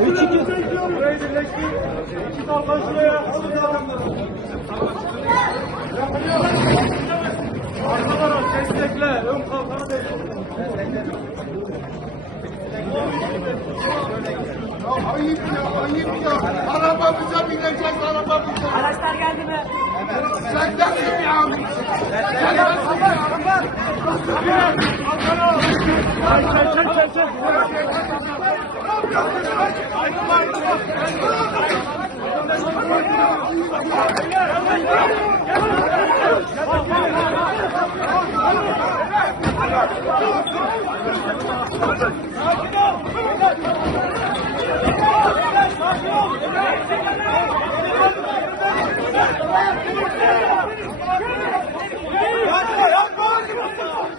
Burayı birleştir. İki kalkan şuraya. Alın adamları. Arkalara destekle. Ön kalkanı destekle. Ayıp ya, ayıp ya. Arabamıza bineceğiz, arabamıza. Araçlar geldi mi? Sen nasıl ya? Sen nasıl ya? Yapma!